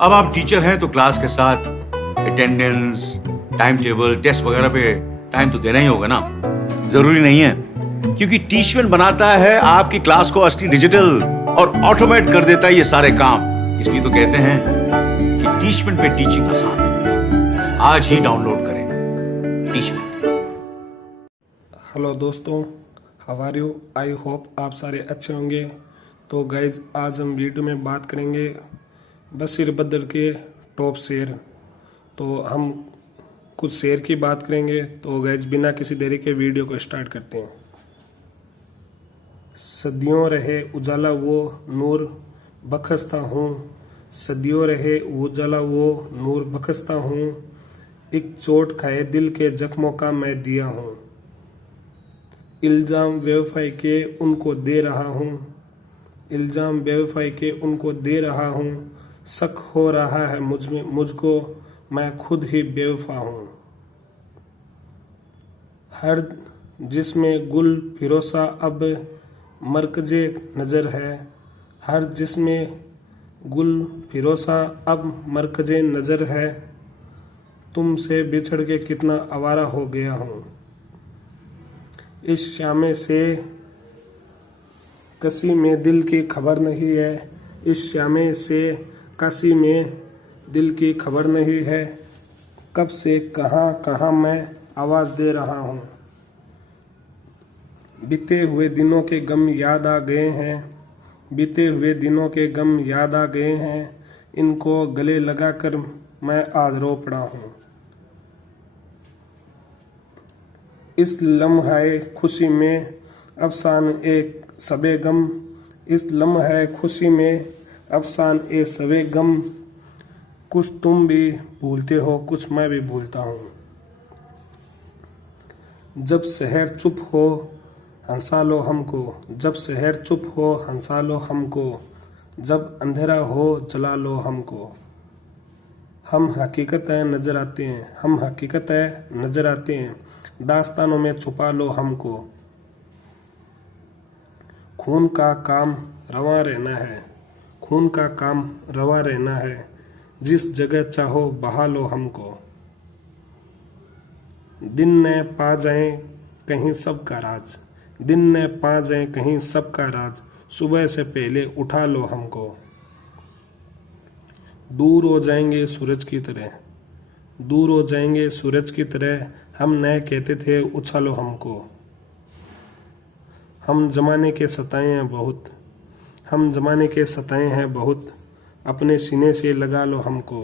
अब आप टीचर हैं तो क्लास के साथ अटेंडेंस, टाइम टेबल, टेस्ट वगैरह पे टाइम तो देना ही होगा ना। जरूरी नहीं है, क्योंकि टीचमेंट बनाता है आपकी क्लास को असली डिजिटल और ऑटोमेट कर देता है ये सारे काम। इसलिए तो कहते हैं कि टीचमेंट पे टीचिंग आसान है। आज ही डाउनलोड करें टीचमेंट। हेलो दोस्तों, how are you? I hope आप सारे अच्छे होंगे। तो गाइज, आज हम वीडियो में बात करेंगे बशीर बद्र के टॉप शेर। तो हम कुछ शेर की बात करेंगे। तो गाइज, बिना किसी देरी के वीडियो को स्टार्ट करते हैं। सदियों रहे उजाला वो नूर बखसता हूँ, सदियों रहे उजाला वो नूर बखसता हूँ, एक चोट खाए दिल के जख्मों का मैं दिया हूँ, इल्ज़ाम बेवफाई के उनको दे रहा हूँ, इल्ज़ाम बेवफाई के उनको दे रहा हूँ, शक हो रहा है मुझ में मुझको, मैं खुद ही बेवफा हूँ। हर जिसमें गुल फिरोसा अब मरकज़े नज़र है, हर जिसमें गुल फिरोसा अब मरकज़े नज़र है, तुमसे बिछड़ के कितना आवारा हो गया हूँ, इस शामे से कसी में दिल की खबर नहीं है, इस शामे से कसी में दिल की खबर नहीं है, कब से कहाँ कहाँ मैं आवाज़ दे रहा हूँ, बीते हुए दिनों के गम याद आ गए हैं, बीते हुए दिनों के गम याद आ गए हैं, इनको गले लगाकर मैं आज रो पड़ा हूँ, इस लम्हाए खुशी में अफसान एक सबे गम, इस लम्हाए खुशी में अफसान ए सबे गम, कुछ तुम भी भूलते हो कुछ मैं भी भूलता हूँ, जब शहर चुप हो हंसा लो हमको, जब शहर चुप हो हंसा लो हमको, जब अंधेरा हो जला लो हमको, हम हकीकत है नजर आते हैं, हम हकीकत है नजर आते हैं, दास्तानों में छुपा लो हमको, खून का काम रवा रहना है, खून का काम रवा रहना है, जिस जगह चाहो बहा लो हमको, दिन न पा जाए कहीं सबका राज, दिन न पा जाए कहीं सबका राज, सुबह से पहले उठा लो हमको, दूर हो जाएंगे सूरज की तरह, दूर हो जाएंगे सूरज की तरह, हम न कहते थे उछालो हमको, हम जमाने के सताए हैं बहुत, हम जमाने के सताए हैं बहुत, अपने सीने से लगा लो हमको,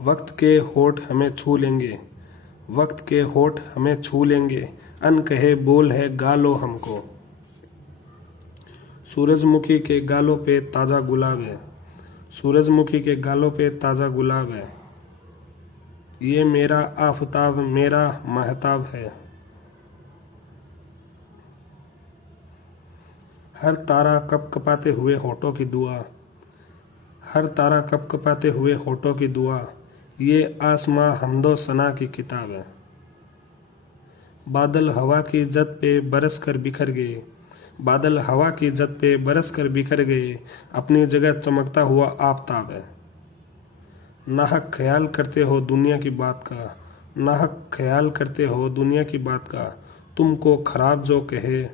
वक्त के होठ हमें छू लेंगे, वक्त के होठ हमें छू लेंगे, अनकहे बोल है गा लो हमको, सूरजमुखी के गालों पे ताज़ा गुलाब है, सूरजमुखी के गालों पे ताज़ा गुलाब है, ये मेरा आफताब मेरा महताब है, हर तारा कप कपाते हुए होठों की दुआ, हर तारा कप कपाते हुए होठों की दुआ, ये आसमां हमदो सना की किताब है, बादल हवा की जद पे बरस कर बिखर गए, बादल हवा की जद पे बरस कर बिखर गए, अपनी जगह चमकता हुआ आफताब है, नाहक ख्याल करते हो दुनिया की बात का, नाहक ख्याल करते हो दुनिया की बात का, तुमको खराब जो कहे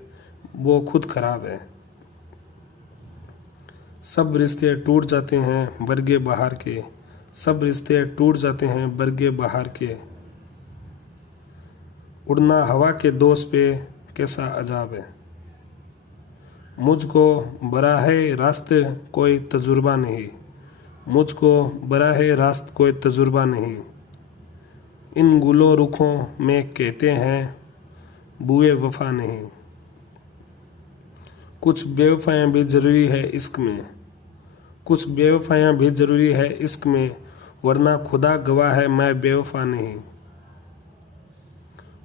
वो खुद खराब है, सब रिश्ते टूट जाते हैं बरगे बहार के, सब रिश्ते टूट जाते हैं बरगे बहार के, उड़ना हवा के दोस्त पे कैसा अजाब है, मुझको बराहे रास्त कोई तजुर्बा नहीं, मुझको बराहे रास्त कोई तजुर्बा नहीं, इन गुलों रुखों में कहते हैं बुए वफा नहीं, कुछ बेवफायाँ भी ज़रूरी है इश्क में, कुछ बेवफायाँ भी ज़रूरी है इश्क में, वरना खुदा गवाह है मैं बेवफा नहीं,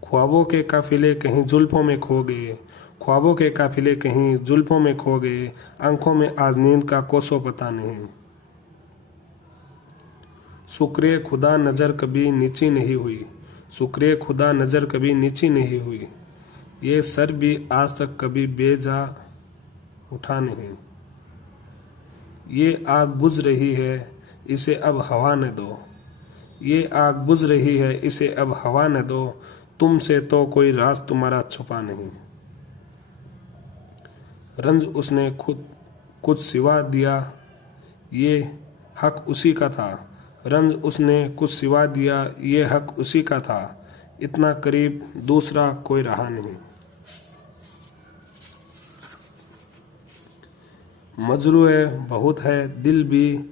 ख्वाबों के काफिले कहीं जुल्फों में खो गए, ख्वाबों के काफिले कहीं जुल्फों में खो गए, आंखों में आज नींद का कोसों पता नहीं, शुक्र खुदा नज़र कभी नीची नहीं हुई, शुक्र खुदा नज़र कभी नीची नहीं हुई, ये सर भी आज तक कभी बेजा उठा नहीं, ये आग बुझ रही है, इसे अब हवा न दो। ये आग बुझ रही है, इसे अब हवा न दो। तुमसे तो कोई राज तुम्हारा छुपा नहीं। रंज उसने खुद कुछ सिवा दिया, ये हक उसी का था। रंज उसने कुछ सिवा दिया, ये हक उसी का था। इतना करीब दूसरा कोई रहा नहीं। मजरूए बहुत है, दिल भी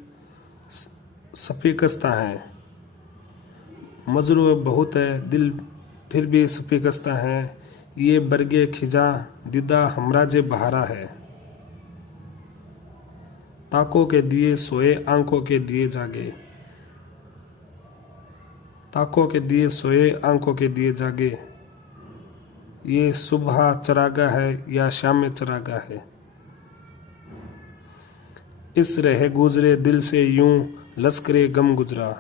सफीकस्ता है। मजरूए बहुत है, दिल फिर भी सफीकस्ता है। ये बरगे खिजा, दिदा हमराजे बहारा है। ताकों के दिए सोए, आंखों के दिए जागे। ताकों के दिए सोए, आंखों के दिए जागे। ये सुबह चरागा है या शाम चरागा है। इस रहे गुजरे दिल से यूं लश्करे गम गुजरा।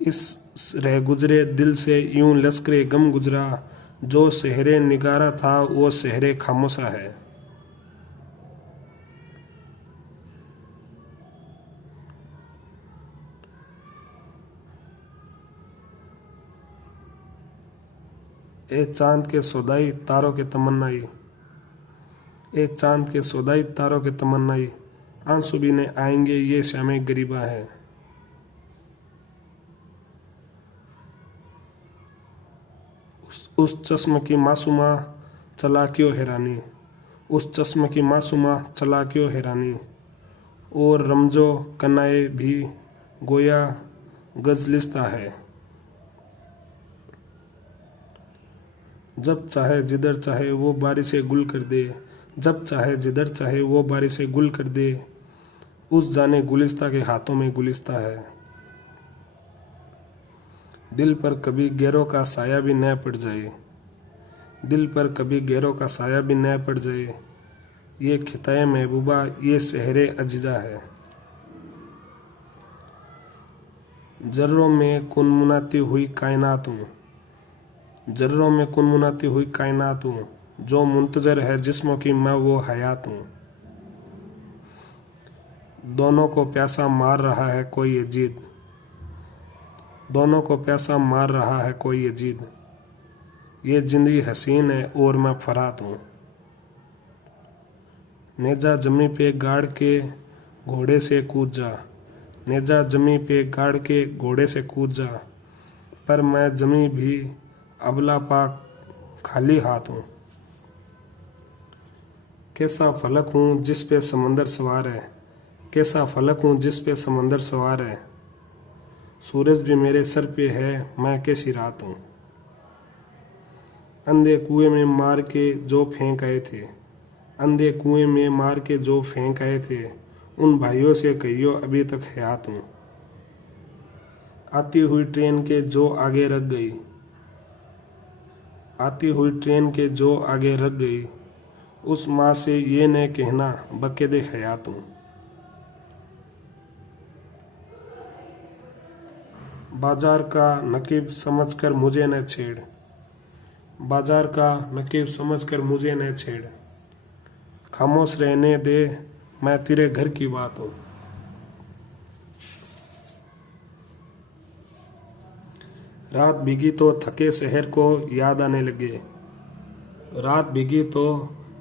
इस रह गुजरे दिल से यूं लश्करे गम गुजरा। जो शहरे निगारा था वो शहरे खामोशा है। ए चांद के सौदाई तारों के तमन्नाई। ए चांद के सौदाई तारों के तमन्नाई। आंसू भी ने आएंगे, ये श्यामे गरीबा है। उस चश्म की मासूमा चला क्यों हैरानी। उस चश्म की मासूमा चला क्यों हैरानी। और रमजो कनाए भी गोया गजलिस्ता है। जब चाहे जिधर चाहे वो बारिशे गुल कर दे। जब चाहे जिधर चाहे वो बारिशे गुल कर दे। उस जाने गुलिस्ता के हाथों में गुलिस्ता है। दिल पर कभी गैरों का साया भी न पड़ जाए। दिल पर कभी गैरों का साया भी न पड़ जाए। ये खिताए महबूबा, ये शहरे अजीजा है। जर्रों में कुनमुनाती हुई कायनात हूँ। जर्रों में कुनमुनाती हुई कायनात हूँ। जो मुंतजर है जिस्मों की, मैं वो हयात हूँ। दोनों को प्यासा मार रहा है कोई यजीद। दोनों को प्यासा मार रहा है कोई यजीद। ये जिंदगी हसीन है और मैं फरात हूँ। नेजा जमी पे गाड़ के घोड़े से कूद जा। नेजा जमी पे गाड़ के घोड़े से कूद जा। पर मैं जमी भी अबला पाक खाली हाथ हूँ। कैसा फलक हूँ जिस पे समंदर सवार है। कैसा फलक हूँ जिस पे समंदर सवार है। सूरज भी मेरे सर पे है, मैं कैसी रात हूँ। अंधे कुएं में मार के जो फेंक आए थे। अंधे कुएं में मार के जो फेंक आए थे। उन भाइयों से कहियो अभी तक हयात हूँ। आती हुई ट्रेन के जो आगे रख गई। आती हुई ट्रेन के जो आगे रख गई। उस माँ से ये न कहना बकेदे हयात हूँ। बाजार का नकीब समझकर मुझे न छेड़। बाजार का नकीब समझकर मुझे न छेड़। खामोश रहने दे, मैं तेरे घर की बात हूँ। रात भीगी तो थके शहर को याद आने लगे। रात भीगी तो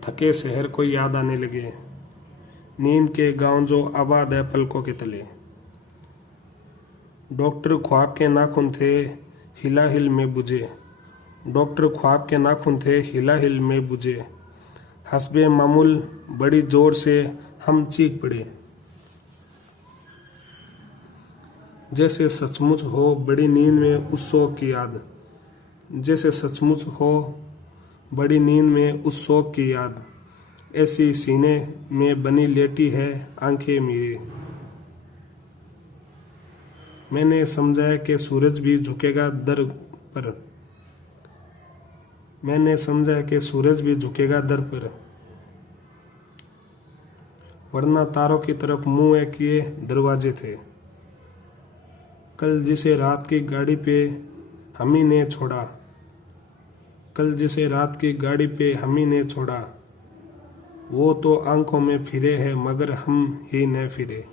थके शहर को याद आने लगे। नींद के गांव जो आबाद है पलकों के तले। डॉक्टर ख्वाब के नाखून थे, हिला हिल में बुझे। डॉक्टर ख्वाब के नाखून थे, हिला हिल में बुझे। हस्बे मामूल बड़ी जोर से हम चीख पड़े। जैसे सचमुच हो बड़ी नींद में उस शौक की याद। जैसे सचमुच हो बड़ी नींद में उस शौक की याद। ऐसी सीने में बनी लेटी है आंखें मेरी। मैंने समझा कि सूरज भी झुकेगा दर पर। मैंने समझा कि सूरज भी झुकेगा दर पर। वरना तारों की तरफ मुंह किए दरवाजे थे। कल जिसे रात की गाड़ी पे हम ही ने छोड़ा। कल जिसे रात की गाड़ी पे हम ही ने छोड़ा। वो तो आंखों में फिरे है मगर हम ही न फिरे।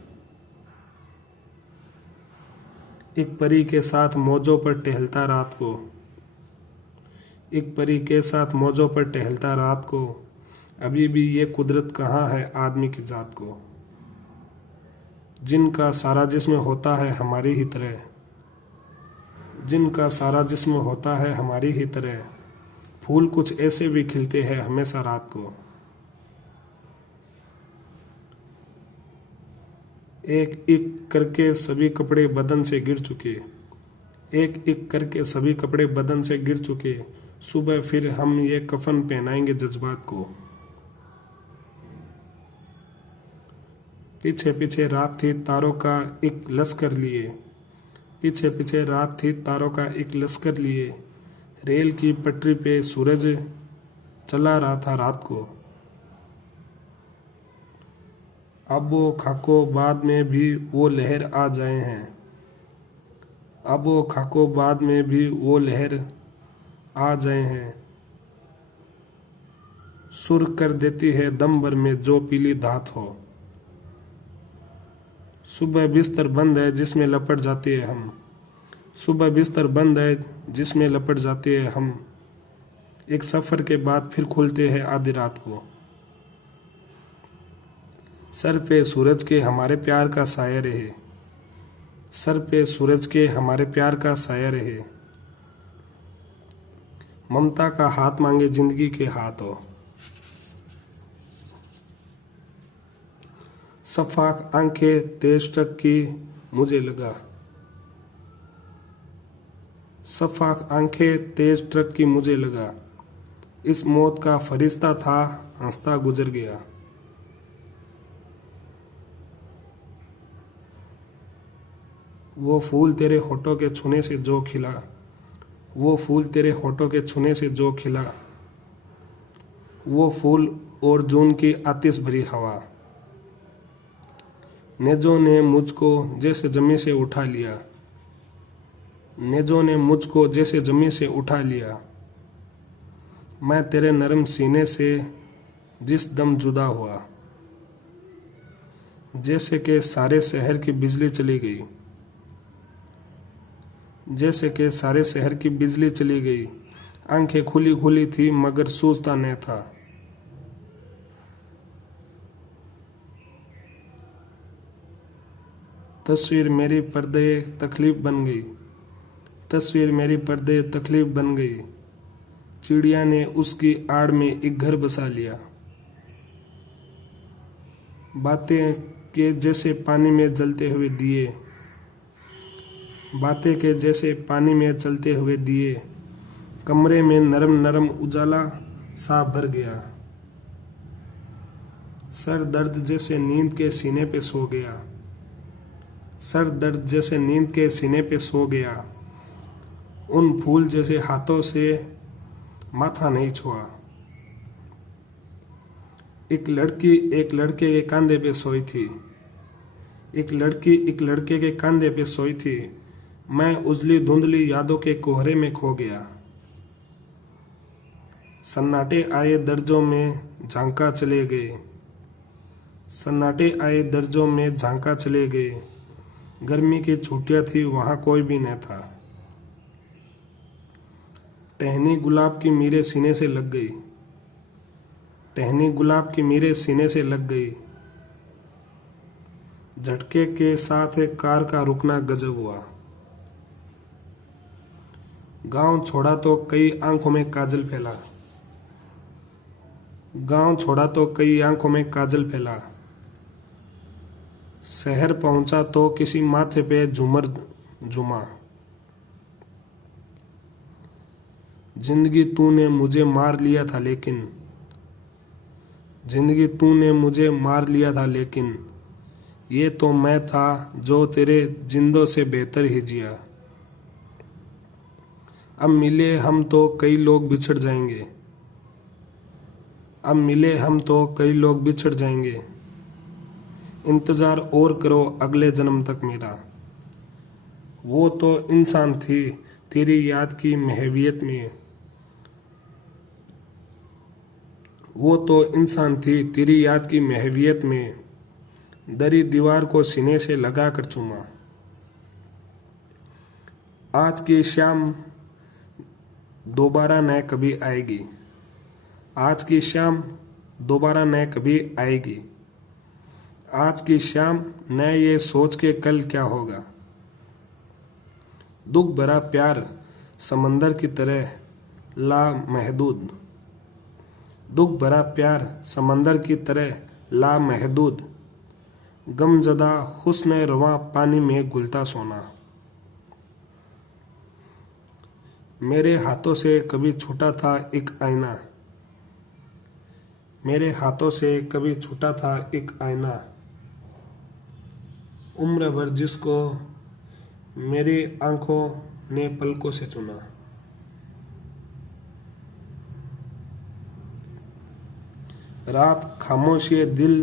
एक परी के साथ मौजों पर टहलता रात को, एक परी के साथ मौजों पर टहलता रात को, अभी भी ये कुदरत कहाँ है आदमी की जात को। जिनका सारा जिस्म होता है हमारी ही तरह, जिनका सारा जिस्म होता है हमारी ही तरह, फूल कुछ ऐसे भी खिलते हैं हमेशा रात को। एक एक करके सभी कपड़े बदन से गिर चुके, एक एक करके सभी कपड़े बदन से गिर चुके, सुबह फिर हम ये कफन पहनाएंगे जज्बात को। पीछे पीछे रात थी तारों का एक लश्कर लिए, पीछे पीछे रात थी तारों का एक लश्कर लिए, रेल की पटरी पे सूरज चला रहा था रात को। अब वो खाको बाद में भी वो लहर आ जाए हैं, अब वो खाको बाद में भी वो लहर आ जाए हैं, सुर कर देती है दम भर में जो पीली धात हो। सुबह बिस्तर बंद है जिसमें लपट जाते हैं हम, सुबह बिस्तर बंद है जिसमें लपट जाते हैं हम, एक सफ़र के बाद फिर खुलते हैं आधी रात को। सर पे सूरज के हमारे प्यार का साया रहे, सर पे सूरज के हमारे प्यार का साया रहे, ममता का हाथ मांगे जिंदगी के हाथ हो। सफाक आंखें तेज टक की मुझे लगा, सफाक आंखें तेज ट्रक की मुझे लगा, इस मौत का फरिश्ता था हंसता गुजर गया। वो फूल तेरे होठों के छूने से जो खिला, वो फूल तेरे होठों के छूने से जो खिला, वो फूल और जून की आतिश भरी हवा, नेजों ने मुझको जैसे जमी से उठा लिया, नेजों ने मुझको जैसे जमी से उठा लिया, मैं तेरे नरम सीने से जिस दम जुदा हुआ, जैसे कि सारे शहर की बिजली चली गई, जैसे कि सारे शहर की बिजली चली गई, आंखें खुली खुली थी मगर सूझता न था। तस्वीर मेरी पर्दे तकलीफ बन गई, तस्वीर मेरी पर्दे तकलीफ बन गई, चिड़िया ने उसकी आड़ में एक घर बसा लिया। बातें के जैसे पानी में जलते हुए दिए, बातें के जैसे पानी में चलते हुए दिए, कमरे में नरम नरम उजाला सा भर गया, सर दर्द जैसे नींद के सीने पे सो गया, सर दर्द जैसे नींद के सीने पे सो गया, उन फूल जैसे हाथों से माथा नहीं छुआ। एक लड़की एक लड़के के कंधे पे सोई थी, एक लड़की एक लड़के के कंधे पे सोई थी, मैं उजली धुंधली यादों के कोहरे में खो गया। सन्नाटे आए दर्जों में झांका चले गए, सन्नाटे आए दर्जों में झांका चले गए, गर्मी की छुट्टियां थी वहां कोई भी न था। टहनी गुलाब की मीरे सीने से लग गई, टहनी गुलाब की मीरे सीने से लग गई, झटके के साथ एक कार का रुकना गजब हुआ। गांव छोड़ा तो कई आंखों में काजल फैला, गांव छोड़ा तो कई आंखों में काजल फैला, शहर पहुंचा तो किसी माथे पे झूमर झुमा। जिंदगी तूने मुझे मार लिया था लेकिन, जिंदगी तूने मुझे मार लिया था लेकिन, ये तो मैं था जो तेरे जिंदों से बेहतर ही जिया। अब मिले हम तो कई लोग बिछड़ जाएंगे, अब मिले हम तो कई लोग बिछड़ जाएंगे, इंतजार और करो अगले जन्म तक मेरा। वो तो इंसान थी तेरी याद की महवियत में, वो तो इंसान थी, तेरी याद की महवियत में दरी दीवार को सीने से लगा कर चूमा। आज की शाम दोबारा न कभी आएगी, आज की शाम दोबारा न कभी आएगी, आज की शाम न ये सोच के कल क्या होगा। दुख भरा प्यार समंदर की तरह लामहदूद, दुख भरा प्यार समंदर की तरह लामहदूद, गमजदा हुस्न रवां पानी में घुलता सोना। मेरे हाथों से कभी छूटा था एक आईना, मेरे हाथों से कभी छूटा था एक आईना, उम्र भर जिसको मेरी आंखों ने पलकों से चुना। रात खामोश ये दिल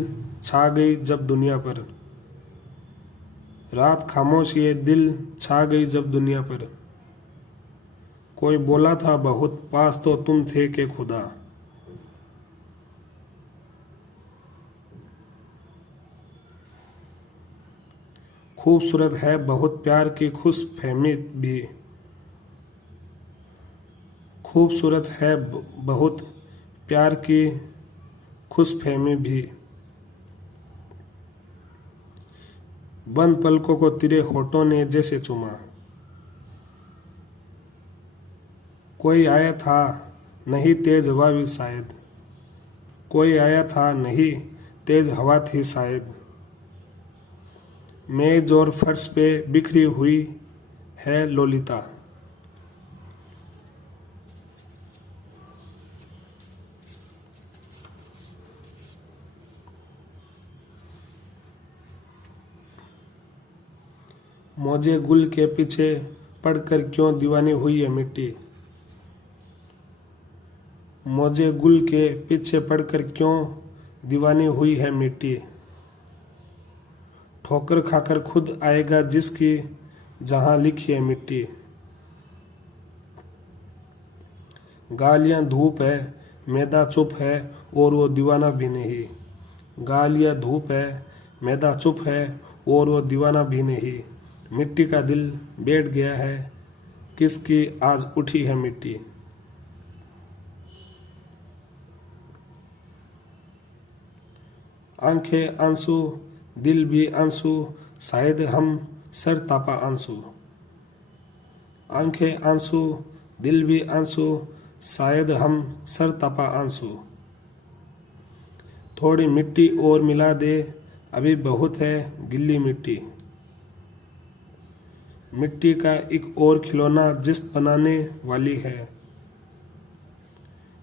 छा गई जब दुनिया पर, रात खामोश ये दिल छा गई जब दुनिया पर, कोई बोला था बहुत पास तो तुम थे के खुदा। खूबसूरत है बहुत प्यार की खुश फहमी भी, खूबसूरत है बहुत प्यार की खुश फहमी भी, बंद पलकों को तेरे होठों ने जैसे चूमा। कोई आया था नहीं तेज हवा भी शायद, कोई आया था नहीं तेज हवा थी शायद, मेज और फर्श पे बिखरी हुई है लोलिता। मौजे गुल के पीछे पड़कर क्यों दीवानी हुई है मिट्टी, मौजे गुल के पीछे पड़कर क्यों दीवानी हुई है मिट्टी, ठोकर खाकर खुद आएगा जिसकी जहां लिखी है मिट्टी। गालियां धूप है मैदा चुप है और वो दीवाना भी नहीं, गालियां धूप है मैदा चुप है और वो दीवाना भी नहीं, मिट्टी का दिल बैठ गया है किसकी आज उठी है मिट्टी। आंखें आंसू दिल भी आंसू शायद हम सर तापा आंसू, आंखें आंसू दिल भी आंसू शायद हम सर तापा आंसू, थोड़ी मिट्टी और मिला दे अभी बहुत है गिल्ली मिट्टी, मिट्टी का एक और खिलौना जिस्त बनाने वाली है,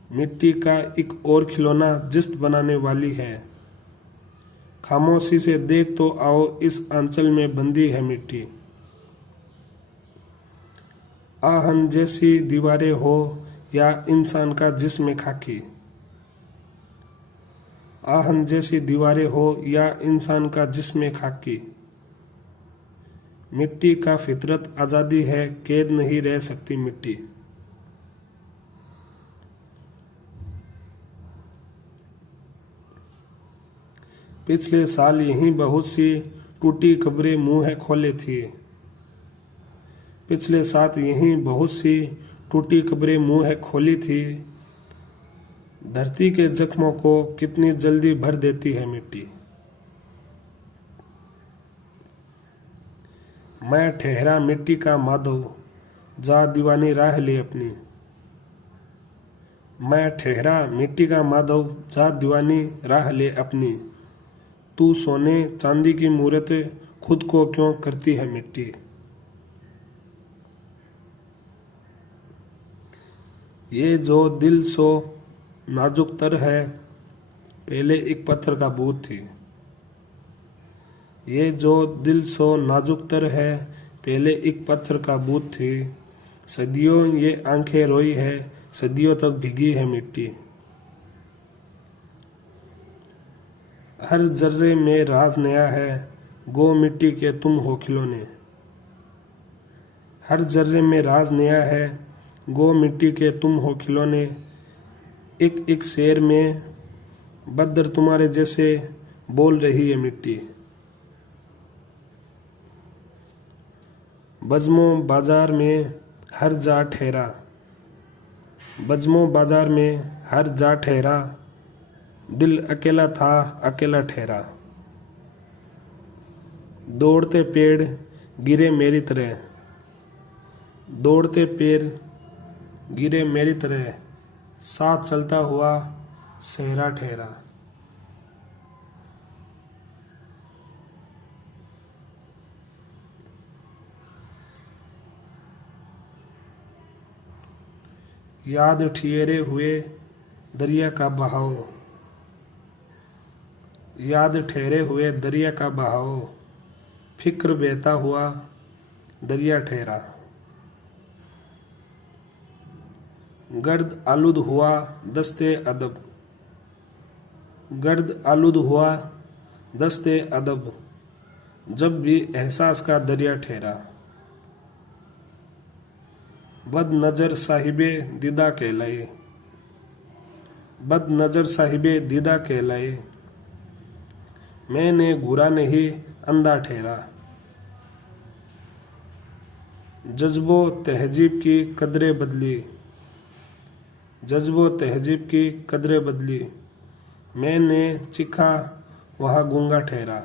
मिट्टी का एक और खिलौना जिस्त बनाने वाली है, खामोशी से देख तो आओ इस आंचल में बंदी है मिट्टी। आहन जैसी दीवारें हो या इंसान का जिस्म खाकी, आहन जैसी दीवारें हो या इंसान का जिस्म खाकी, मिट्टी का फितरत आजादी है कैद नहीं रह सकती मिट्टी। पिछले साल यहीं बहुत सी टूटी खबरें मुंह खोले थी, पिछले साल यहीं बहुत सी टूटी खबरें मुंह खोली थी, धरती के जख्मों को कितनी जल्दी भर देती है मिट्टी। मैं ठहरा मिट्टी का माधव जा दीवानी राह ले अपनी, मैं ठहरा मिट्टी का माधव जा दीवानी राह ले अपनी, तू सोने चांदी की मूरत खुद को क्यों करती है मिट्टी। ये जो दिल सो नाजुक तर है पहले एक पत्थर का बूत थी, ये जो दिल सो नाजुक तर है पहले एक पत्थर का बूत थी, सदियों ये आंखें रोई है सदियों तक भीगी है मिट्टी। हर जर्रे में राज नया है गो मिट्टी के तुम हो खिलौने, हर जर्रे में राज नया है गो मिट्टी के तुम हो खिलौने, एक एक शेर में बद्र तुम्हारे जैसे बोल रही है मिट्टी। बज़्मो बाजार में हर जा ठहरा। बज़्मो बाजार में हर जा ठहरा, दिल अकेला था अकेला ठहरा। दौड़ते पेड़ गिरे मेरी तरह। दौड़ते पेड़ गिरे मेरी तरह, साथ चलता हुआ सहरा ठहरा। याद ठियरे हुए दरिया का बहाव। याद ठहरे हुए दरिया का बहाव, फिक्र बहता हुआ दरिया ठहरा। गर्द आलूद हुआ दस्ते अदब। गर्द आलूद हुआ दस्ते अदब, जब भी एहसास का दरिया ठहरा। बद नजर साहिबे दीदा कहलाए। बद नजर साहिबे दीदा कहलाए, मैंने घूरा नहीं अंधा ठहरा। जज्बो तहजीब की कदरें बदली। जज्बो तहजीब की कदरें बदली, मैंने चिखा वहाँ गूंगा ठहरा।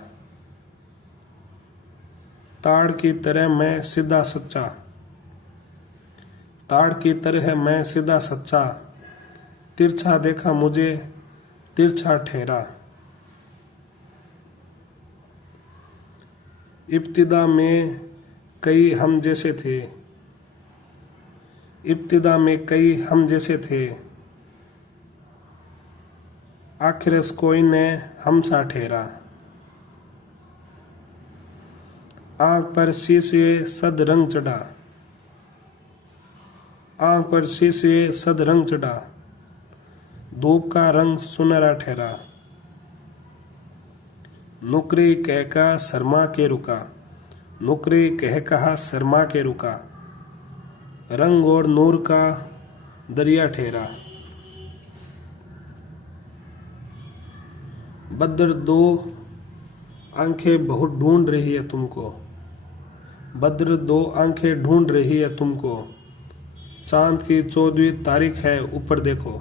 ताड़ की तरह मैं सीधा सच्चा। ताड़ की तरह मैं सीधा सच्चा, तिरछा देखा मुझे तिरछा ठहरा। इब्तिदा में कई हम जैसे थे। इब्तिदा में कई हम जैसे थे, आखिर कोई ने हम सा ठहरा। आंख पर शीशे सद रंग चढ़ा। आंख पर शीशे सद रंग चढ़ा, धूप का रंग सुनहरा ठहरा। नुकरी कह का शर्मा के रुका। नुकरी कह कहा शर्मा के रुका, रंग और नूर का दरिया ठहरा। बद्र दो आंखें बहुत ढूंढ रही है तुमको। बद्र दो आंखें ढूंढ रही है तुमको, चांद की 14वीं तारीख है ऊपर देखो।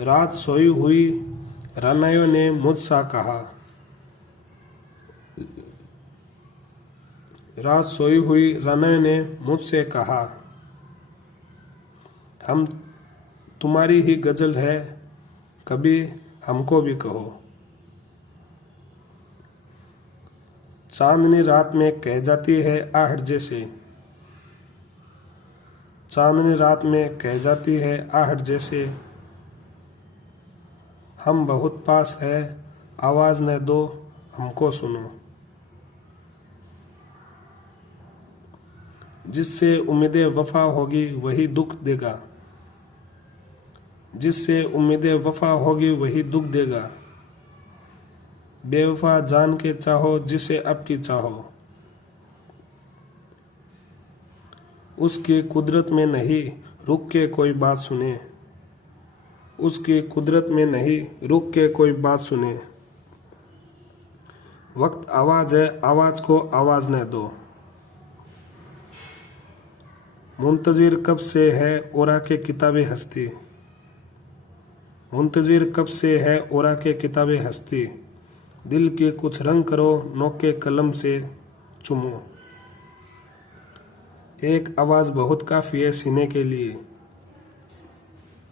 रात सोई हुई रानायों ने मुझसा कहा। रात सोई हुई रानायों ने मुझसे कहा, हम तुम्हारी ही गजल है, कभी हमको भी कहो। चांदनी रात में कह जाती है आहट जैसे। चांदनी रात में कह जाती है आहट जैसे, हम बहुत पास है आवाज न दो हमको सुनो। जिससे उम्मीदें वफा होगी वही दुख देगा। जिससे उम्मीदें वफा होगी वही दुख देगा। बेवफा जान के चाहो जिसे अब की चाहो। उसकी कुदरत में नहीं रुक के कोई बात सुने। उसकी कुदरत में नहीं रुक के कोई बात सुने। वक्त आवाज है, आवाज को आवाज न दो। मुंतजिर कब से है ओरा के किताबें हस्ती। मुंतजिर कब से है ओरा के किताबें हस्ती, दिल के कुछ रंग करो नोके कलम से चुमो। एक आवाज बहुत काफी है सीने के लिए।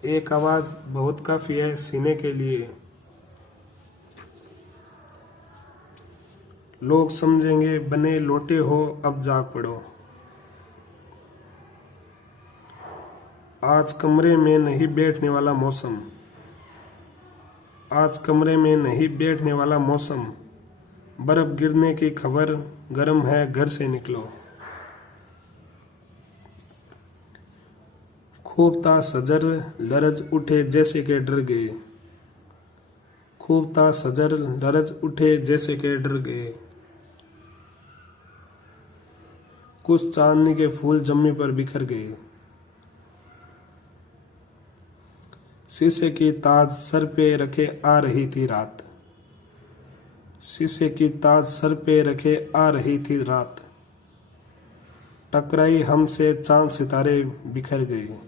एक आवाज बहुत काफी है सीने के लिए। लोग समझेंगे बने लौटे हो अब जाग पड़ो। आज कमरे में नहीं बैठने वाला मौसम। आज कमरे में नहीं बैठने वाला मौसम, बर्फ गिरने की खबर गर्म है घर से निकलो। खूब ता सजर लरज उठे जैसे के डर गए। खूब ता सजर लरज उठे जैसे के डर गए। कुछ चांदनी के फूल जम्मी पर बिखर गए। शीशे की ताज सर पे रखे आ रही थी रात। शीशे की ताज सर पे रखे आ रही थी रात। टकराई हमसे चांद सितारे बिखर गए।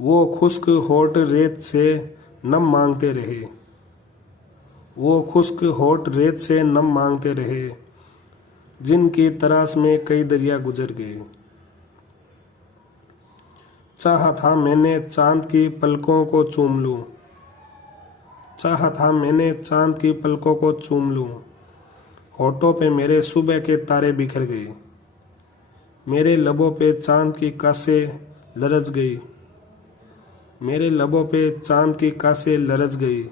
वो खुश्क होठ रेत से नम मांगते रहे। वो खुश्क होठ रेत से नम मांगते रहे, जिनकी तराश में कई दरिया गुजर गए। चाहा था मैंने चांद की पलकों को चूम लूं। चाहा था मैंने चांद की पलकों को चूम लूं। होठों पे मेरे सुबह के तारे बिखर गए। मेरे लबों पे चांद की कासें लरज गई। मेरे लबों पे चांद की कासें लरज गई।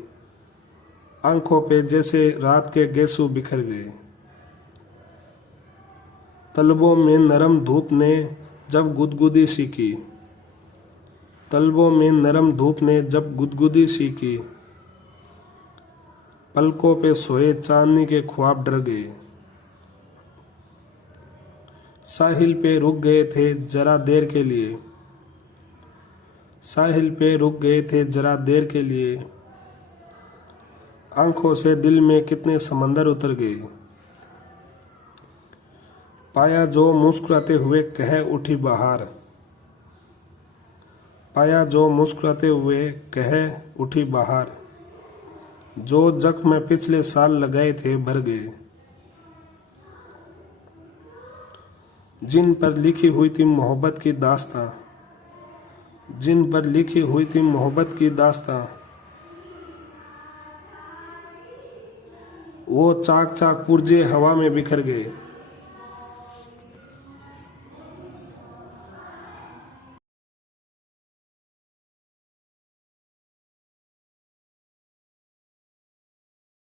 आंखों पे जैसे रात के गेसू बिखर गए। तलबों में नरम धूप ने जब गुदगुदी सी की। तलबों में नरम धूप ने जब गुदगुदी सी की। पलकों पे सोए चांदनी के ख्वाब डर गए। साहिल पे रुक गए थे जरा देर के लिए। साहिल पे रुक गए थे जरा देर के लिए। आंखों से दिल में कितने समंदर उतर गए। पाया जो मुस्कुराते हुए कह उठी बहार। पाया जो मुस्कुराते हुए कह उठी बहार। जो जख्म पिछले साल लगाए थे भर गए। जिन पर लिखी हुई थी मोहब्बत की दास्तां। जिन पर लिखी हुई थी मोहब्बत की दास्तां। वो चाक चाक पुर्जे हवा में बिखर गए।